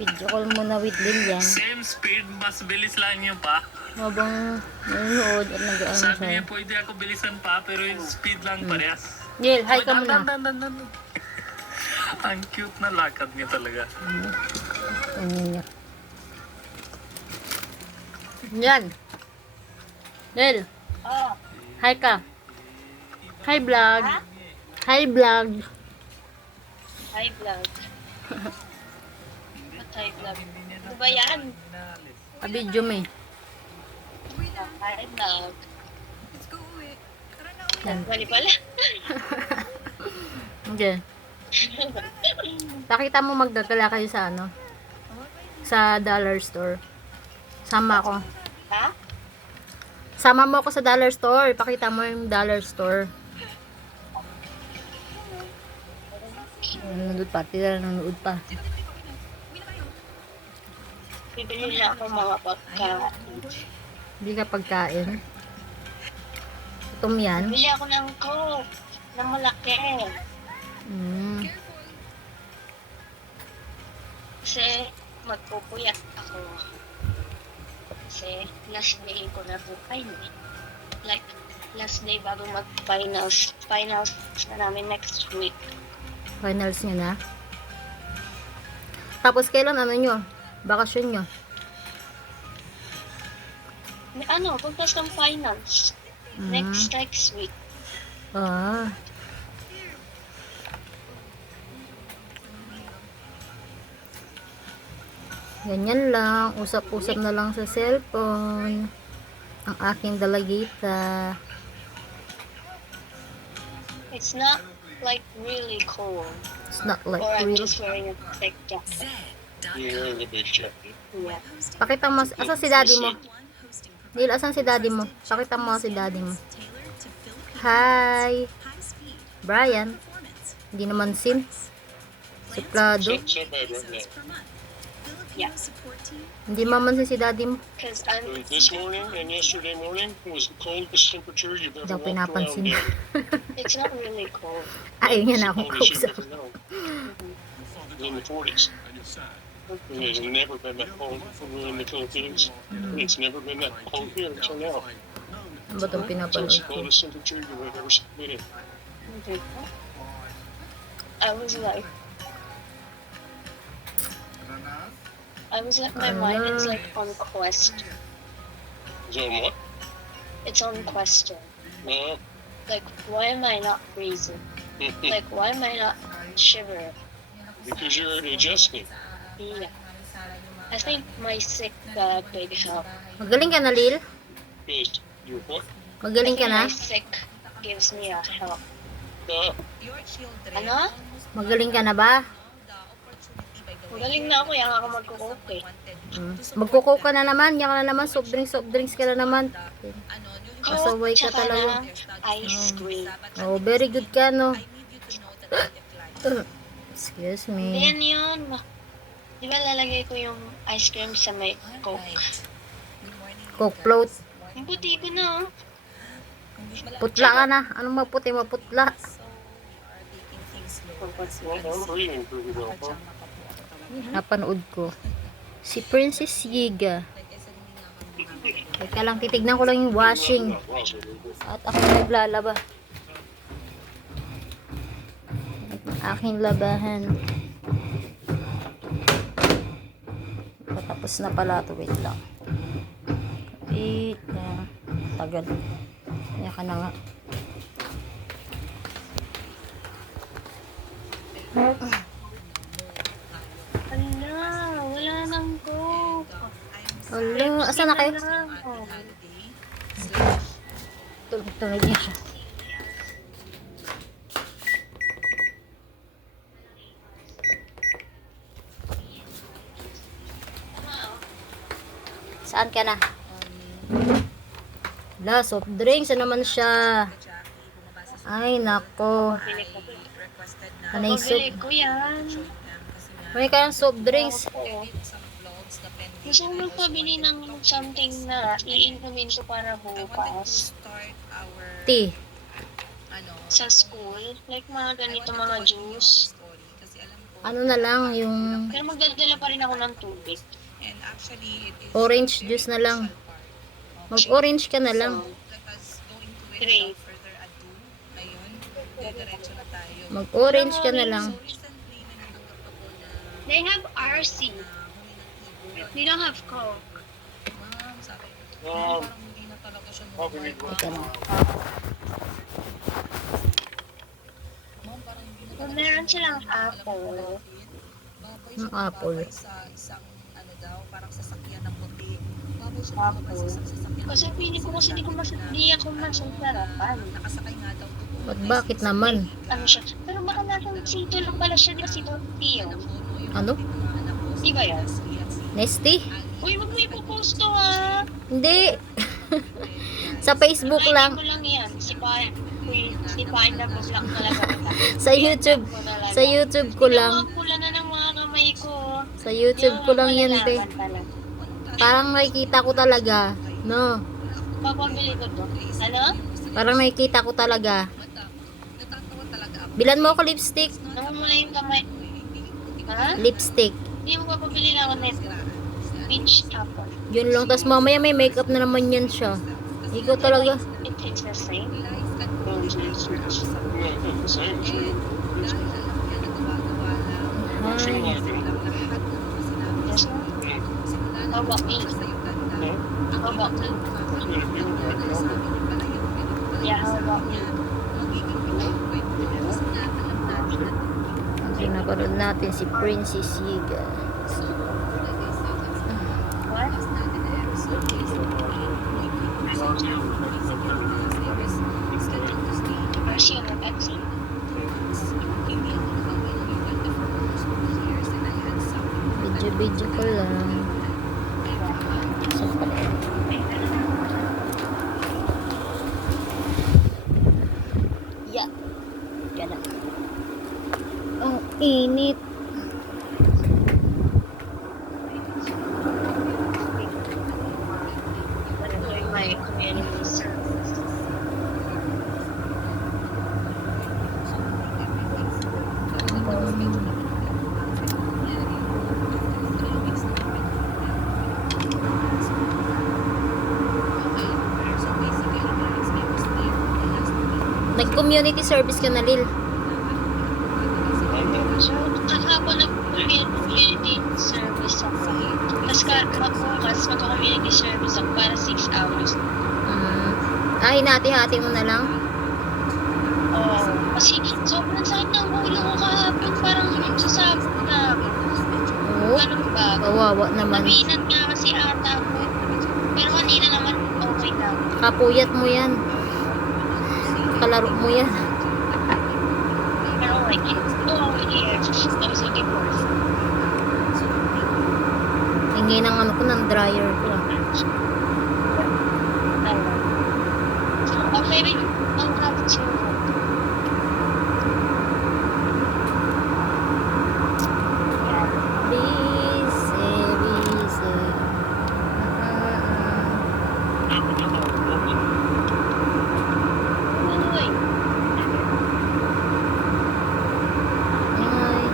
Video call muna with Lilian. Same speed, mas bilis lang yun pa. Habang nanonood at nag-ano Sabi siya. niya pwede ako bilisan pa, pero yung speed lang parehas. Gil, hi Oy, ka muna. dan. Ang cute na lakad niya talaga. Tingnan niya. Yan. Lil, Oh, hi ka. Hi vlog. Hi vlog. hi vlog. What hi vlog? Ano ba yan? Video me. Hi vlog. Yan. Mali pala. Okay. Nakita mo magdadala kayo sa ano? Sa dollar store. Sama ako. Ha? Sama mo ako sa dollar store. Pakita mo yung dollar store. Nanonood pa. Tira nanonood pa. Bibili na ako mga pagkain. Hindi ka pagkain. Itom yan. Bibili ako ng coke na malaki. Mm. Kasi magpupuyat ako. Kasi last day ko na po final. Like, last day bago mag-finals. Finals na namin next week. Finals nyo na. Tapos kailan ano nyo? Bakasyon nyo? Ano, pagkas ng finals. Next week. Ah. Ganyan lang. Usap-usap na lang sa cellphone. Ang aking dalagita. It's not like really cold. It's not like Or I'm real. just wearing a thick jacket. You're the big jacket. Yeah. Pakita mo. Asan si daddy mo? Neil, asan si daddy mo? Pakita mo si daddy mo. Hi. Brian. Hindi naman sin. Suplado. So bad right now. Yeah. Hindi mamansin si daddy mo. Because I'm This morning and yesterday morning was the coldest temperature you've ever Daw walked around pinapansin. in. it's not really cold. Ay, yun na akong Coldest you've kausap. ever known. In the 40s. And it's never been that cold in the Philippines. It's never been that cold here until now. Ano ba itong So pinapanood it's the ko? coldest temperature you've ever been in. I was like, my mind is like on quest. So what? It's on question. Well, Like, why am I not freezing? Like, why am I not shivering? because you're adjusting. Yeah. I think my sick got a big help. Magaling ka na, Lil? Because you're what? Magaling ka na? My sick gives me a help. Uh, Ano? Magaling ka na ba? Magaling na ako, yan ako magkukoke. Magkuko ka na naman. Yan ka na naman. Soft drinks ka na naman. Pasaway ka Tsaka talaga. ng ice cream. Oh, very good ka, no? Excuse me. Yan yun. Di ba lalagay ko yung ice cream sa may coke? Coke float. Yung puti ko na, oh. Putla ka na. Anong maputi? Maputla. well, I'm breathing pretty well, huh? Napanood ko. Si Princess Yiga. Teka lang, titignan ko lang yung washing. At ako naglalaba. Aking labahan. Patapos na pala ito. Wait lang. Wait lang. Tagal. Kaya ka na nga. Ala, wala nang coke. Hello, asan na kayo? Tulog niya siya. Saan ka na? La, soft drinks na naman siya. Ay, nako. Anay Pabili soup. ko yan. May ka ng soft drinks. Gusto ko magpabili ng something na iinumin ko para bukas Tea. sa school. Like mga ganito mga juice. Ano na lang, yung Pero magdadala pa rin ako ng tubig. And actually, it is orange juice na lang. Mag-orange ka na lang. let us go into it Great. without further ado. Ngayon, diretso na tayo. Mag-orange ka na lang. So, recently, nanatanggap ako na They have RC. humingi ng ibon. They don't have Coke. Ma'am, sabi ko, Um, parang hindi na talaga siya Probably mobile. Teka lang. Ma'am, parang hindi na Kung talaga meron siya silang mobile. Alam mo, apple. baboy Yung siya apple. babay sa isang ano daw, parang sasakyan ng puti. Baboy siya Apple. babay sa isang sasakyan. Kasi feeling ko kasi di ako masasarapan. Nakasakay nga daw doon. Ba't bakit naman? Ano siya? Pero baka nasa sito lang pala siya di ba si Tio? Ano? Di ba yan? Nesty? Uy, wag mo ipopost to ha. Hindi. Sa Facebook lang. Ko lang yan. Si Pain na block talaga kita. Sa YouTube. Sa YouTube ko lang. Ang pula na ng mga kamay ko. Sa YouTube ko lang yan, te. Malalaman talaga. Parang nakikita ko talaga. No. Papabili ko to. Ano? Parang nakikita ko talaga. Natatawa talaga ako. Bilan mo ako lipstick? Namumula yung kamay. Ha? Lipstick. Hindi mo papabili na ako net. Peach apple. Yun lang. Tapos mamaya may makeup na naman yan siya. Ikaw talaga. It tastes the same. Life can be dangerous. Yeah, the same. And dahil alam niya na gumagawa lang Ay. Feel like it. ang lahat ng mga sinabi Yes, niya. ma'am. Simula na How about me? sa iyo tanda. No? Ang How about ibang me? nagpapakita It's gonna feel like na sa amin yung pala yung pinagpapalala Yeah, how sa about kanya. me? Magiging pinagpapalala kasi nga alam natin na Okay, napanood natin si Princess Yiga. so, like I said, that's the What? last natin na episode is scheduled to stay Hershey or Pepsi? hindi ako nakauwi ng Uganda for almost 2 years and I had some Video ko lang. So, yeah. Yan na. Ang init. During my community service. Nag-community service ka na, Lil. So, kahapon nag-community service ako. Tapos bukas mag-community service ako para 6 hours. Hinati-hati mo na lang. Oo. Kasi sobrang sakit ng ulo ko kahapon. Parang sasabog na ako. Oo. Ganun ba? Kawawa naman. Nabinat nga kasi ata ako. Pero kanina naman okay lang. Kapuyat mo yan. Kalaro mo yan. Pero like, oh, yeah. I was looking for it. Hingi ng ano ko, ng dryer ko. Or maybe I'll have to. Busy, busy. Uy, Ay,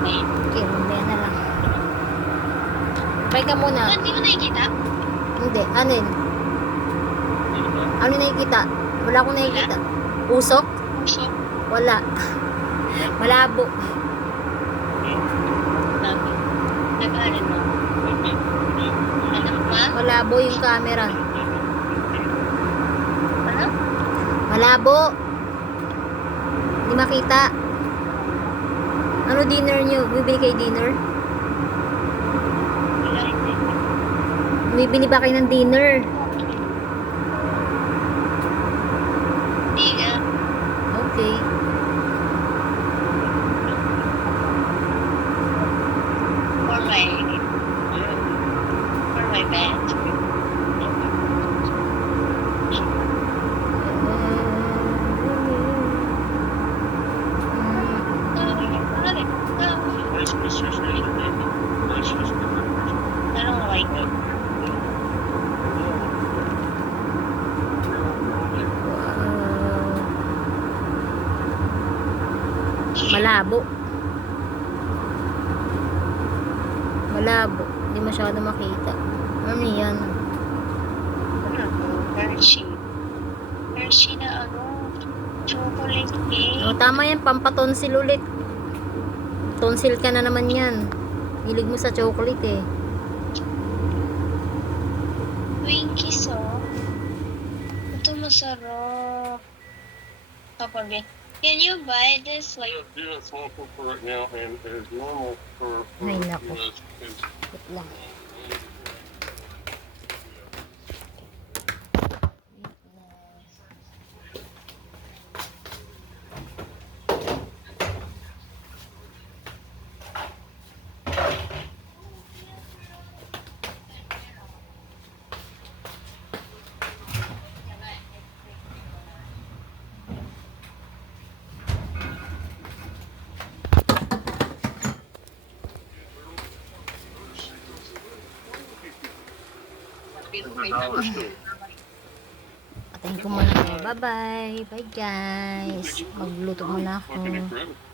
okay. okay, mamaya na lang. Try ka muna. Hindi mo nakikita? Hindi, ano yun? Ano nakikita? Wala akong nakikita. Usok? Puso? Wala. Malabo. Lagi. Nag-ano mo? Alam ba? Malabo yung camera. Ano? Malabo. Hindi makita. Ano dinner nyo? Bibili kayo dinner? Wala hindi. Bibili ba kayo ng dinner? Hindi nga. Okay. For my bed. Where's Mr. Stranger? Where's Mr. Stranger? I don't like it. Malabo. Malabo. Hindi masyado makita. Ano yan? Ano to? Hershey. Hershey na chocolate cake. O, tama yan. Pampatonsil ulit. Tonsil ka na naman yan. Hilig mo sa chocolate eh. Twinkies, oh. Ito masarap. Kapag can you buy this like Do a small for right now, and as normal for Ay, nako. is Wait lang. $1 store. Patayin ko muna kayo. Bye-bye. Bye guys. Magluto muna ako. Looking at credit.